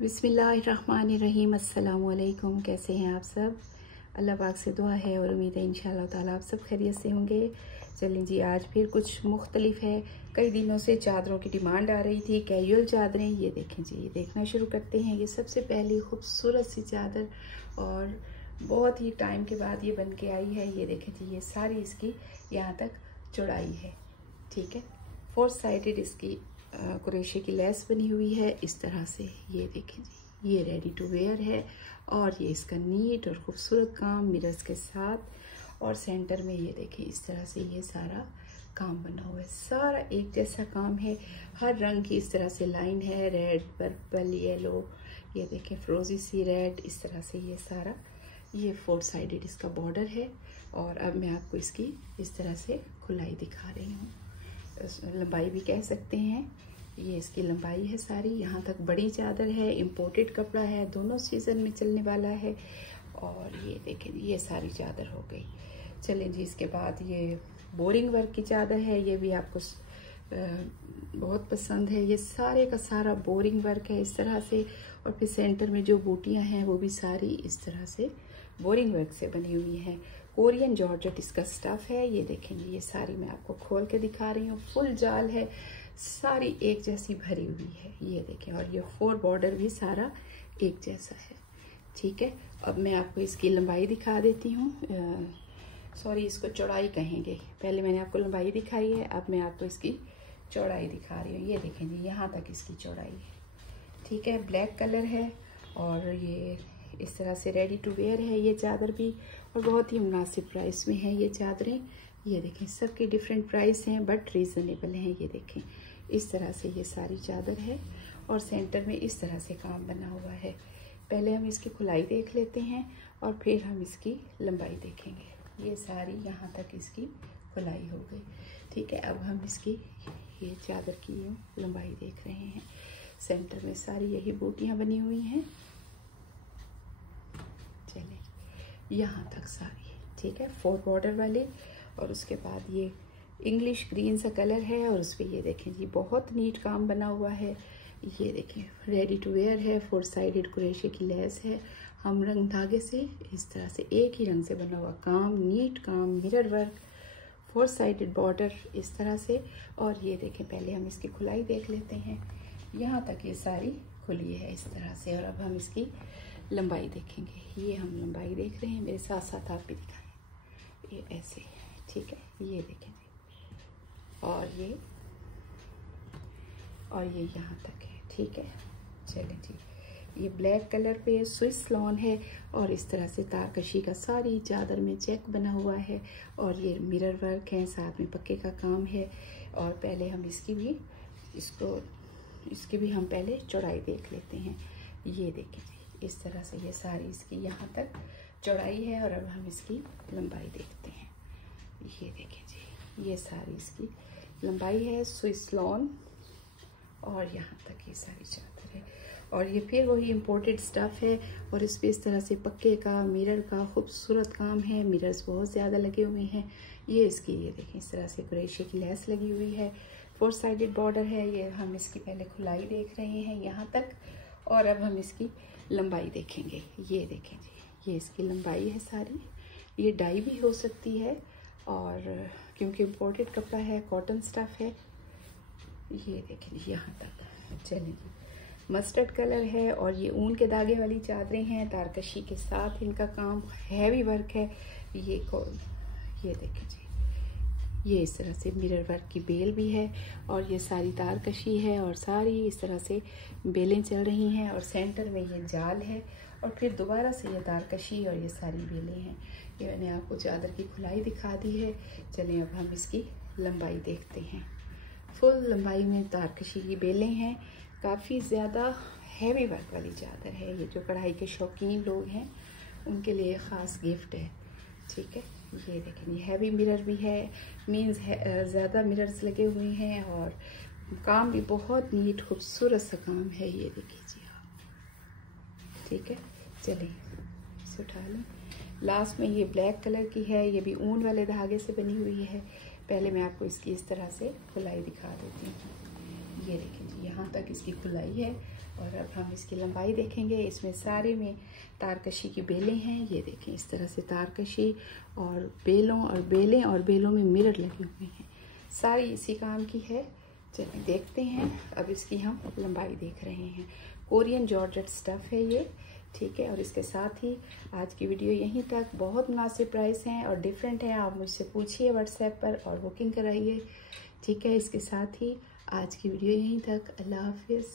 बिस्मिल्लाहिर्रहमानिर्रहीम। अस्सलामुअलैकुम। कैसे हैं आप सब? अल्लाह पाक से दुआ है और उम्मीद है इंशाअल्लाह ताला आप सब खैरियत से होंगे। चलें जी, आज फिर कुछ मुख्तलिफ है। कई दिनों से चादरों की डिमांड आ रही थी, कैजुअल चादरें। ये देखें जी, ये देखना शुरू करते हैं। ये सबसे पहली खूबसूरत सी चादर और बहुत ही टाइम के बाद ये बन के आई है। ये देखें जी, ये सारी इसकी यहाँ तक चौड़ाई है। ठीक है, 4 साइडेड इसकी कुरेशे की लेस बनी हुई है इस तरह से। ये देखें जी, ये रेडी टू वेयर है और ये इसका नीट और खूबसूरत काम मिरर्स के साथ। और सेंटर में ये देखें इस तरह से ये सारा काम बना हुआ है। सारा एक जैसा काम है, हर रंग की इस तरह से लाइन है, रेड, पर्पल, येलो, ये देखें फ्रोजी सी रेड, इस तरह से ये सारा। ये 4 साइडेड इसका बॉर्डर है। और अब मैं आपको इसकी इस तरह से खुलाई दिखा रही हूँ, लंबाई भी कह सकते हैं। ये इसकी लंबाई है सारी, यहाँ तक बड़ी चादर है, इम्पोर्टेड कपड़ा है, दोनों सीज़न में चलने वाला है। और ये देखें, ये सारी चादर हो गई। चलें जी, इसके बाद ये बोरिंग वर्क की चादर है। ये भी आपको बहुत पसंद है। ये सारे का सारा बोरिंग वर्क है इस तरह से। और फिर सेंटर में जो बूटियाँ हैं वो भी सारी इस तरह से बोरिंग वर्क से बनी हुई हैं। कोरियन जॉर्जेट इसका स्टफ है। ये देखेंगे, ये सारी मैं आपको खोल के दिखा रही हूँ। फुल जाल है, सारी एक जैसी भरी हुई है। ये देखें, और ये 4 बॉर्डर भी सारा एक जैसा है। ठीक है, अब मैं आपको इसकी लंबाई दिखा देती हूँ। सॉरी, इसको चौड़ाई कहेंगे। पहले मैंने आपको लंबाई दिखाई है, अब मैं आपको इसकी चौड़ाई दिखा रही हूँ। ये देखें जी, यहाँ तक इसकी चौड़ाई है। ठीक है, ब्लैक कलर है और ये इस तरह से रेडी टू वेयर है ये चादर भी। और बहुत ही मुनासिब प्राइस में है ये चादरें। ये देखें, सबकी डिफरेंट प्राइस हैं बट रीज़नेबल हैं। ये देखें, इस तरह से ये सारी चादर है और सेंटर में इस तरह से काम बना हुआ है। पहले हम इसकी खुलाई देख लेते हैं और फिर हम इसकी लंबाई देखेंगे। ये सारी यहाँ तक इसकी खुलाई हो गई। ठीक है, अब हम इसकी ये चादर की लंबाई देख रहे हैं। सेंटर में सारी यही बूटियाँ बनी हुई हैं। चलिए, यहाँ तक सारी। ठीक है, 4 बॉर्डर वाले। और उसके बाद ये इंग्लिश ग्रीन सा कलर है और उस पर ये देखें जी, बहुत नीट काम बना हुआ है। ये देखें, रेडी टू वेयर है, 4 साइडेड कुरेशे की लेस है, हम रंग धागे से इस तरह से एक ही रंग से बना हुआ काम, नीट काम, मिरर वर्क, 4 साइडेड बॉर्डर इस तरह से। और ये देखें, पहले हम इसकी खुलाई देख लेते हैं। यहाँ तक ये सारी खुली है इस तरह से। और अब हम इसकी लंबाई देखेंगे। ये हम लंबाई देख रहे हैं, मेरे साथ साथ आप भी दिखाएं। ये ऐसे, ठीक है, ये देखें। और ये यहाँ तक है। ठीक है, चलें जी, ये ब्लैक कलर पे स्विस लॉन है और इस तरह से तारकशी का सारी चादर में चेक बना हुआ है। और ये मिरर वर्क है, साथ में पक्के का काम है। और पहले हम इसकी भी हम पहले चौड़ाई देख लेते हैं। ये देखें जी, इस तरह से ये सारी इसकी यहाँ तक चौड़ाई है। और अब हम इसकी लंबाई देखते हैं। ये देखें जी, ये सारी इसकी लंबाई है, स्विस लॉन, और यहाँ तक ये सारी चादर है। और ये फिर वही इम्पोर्टेड स्टफ़ है और इस पर इस तरह से पक्के का, मिरर का खूबसूरत काम है। मिरर्स बहुत ज़्यादा लगे हुए हैं। ये इसकी, ये देखें, इस तरह से कुरेशे की लेस लगी हुई है, 4 साइडेड बॉर्डर है। ये हम इसकी पहले खुलाई देख रहे हैं यहाँ तक। और अब हम इसकी लंबाई देखेंगे। ये देखें जी, ये इसकी लंबाई है सारी। ये डाई भी हो सकती है और क्योंकि इम्पोर्टेड कपड़ा है, कॉटन स्टफ़ है। ये देखें जी, यहाँ तक। चलिए जी, मस्टर्ड कलर है और ये ऊन के धागे वाली चादरें हैं, तारकशी के साथ इनका काम, हैवी वर्क है। ये देखें जी, ये इस तरह से मिरर वर्क की बेल भी है और ये सारी तारकशी है और सारी इस तरह से बेलें चल रही हैं। और सेंटर में ये जाल है और फिर दोबारा से ये तारकशी और ये सारी बेलें हैं। ये मैंने आपको चादर की खुलाई दिखा दी है। चलें, अब हम इसकी लंबाई देखते हैं। फुल लंबाई में तारकशी की बेलें हैं। काफ़ी ज़्यादा हैवी वर्क वाली चादर है। ये जो कढ़ाई के शौकीन लोग हैं उनके लिए ख़ास गिफ्ट है। ठीक है, ये देखें, ये हैवी मिरर भी है, मीन्स ज़्यादा मिरर्स लगे हुए हैं और काम भी बहुत नीट खूबसूरत सा काम है। ये देखिए जी आप। ठीक है, चलिए इसे उठा लें। लास्ट में ये ब्लैक कलर की है, ये भी ऊन वाले धागे से बनी हुई है। पहले मैं आपको इसकी इस तरह से खुलाई दिखा देती हूँ। ये देखें जी, यहाँ तक इसकी खुलाई है और अब हम इसकी लंबाई देखेंगे। इसमें सारे में तारकशी की बेलें हैं, ये देखें इस तरह से तारकशी और बेलों में मिरर लगे हुए हैं, सारी इसी काम की है। चलिए देखते हैं, अब इसकी हम लंबाई देख रहे हैं। कोरियन जॉर्जेट स्टफ़ है ये, ठीक है। और इसके साथ ही आज की वीडियो यहीं तक। बहुत मुनासिब प्राइस हैं और डिफरेंट है, आप मुझसे पूछिए व्हाट्सएप पर और बुकिंग कराइए, ठीक है। इसके साथ ही आज की वीडियो यहीं तक। अल्लाह हाफिज़।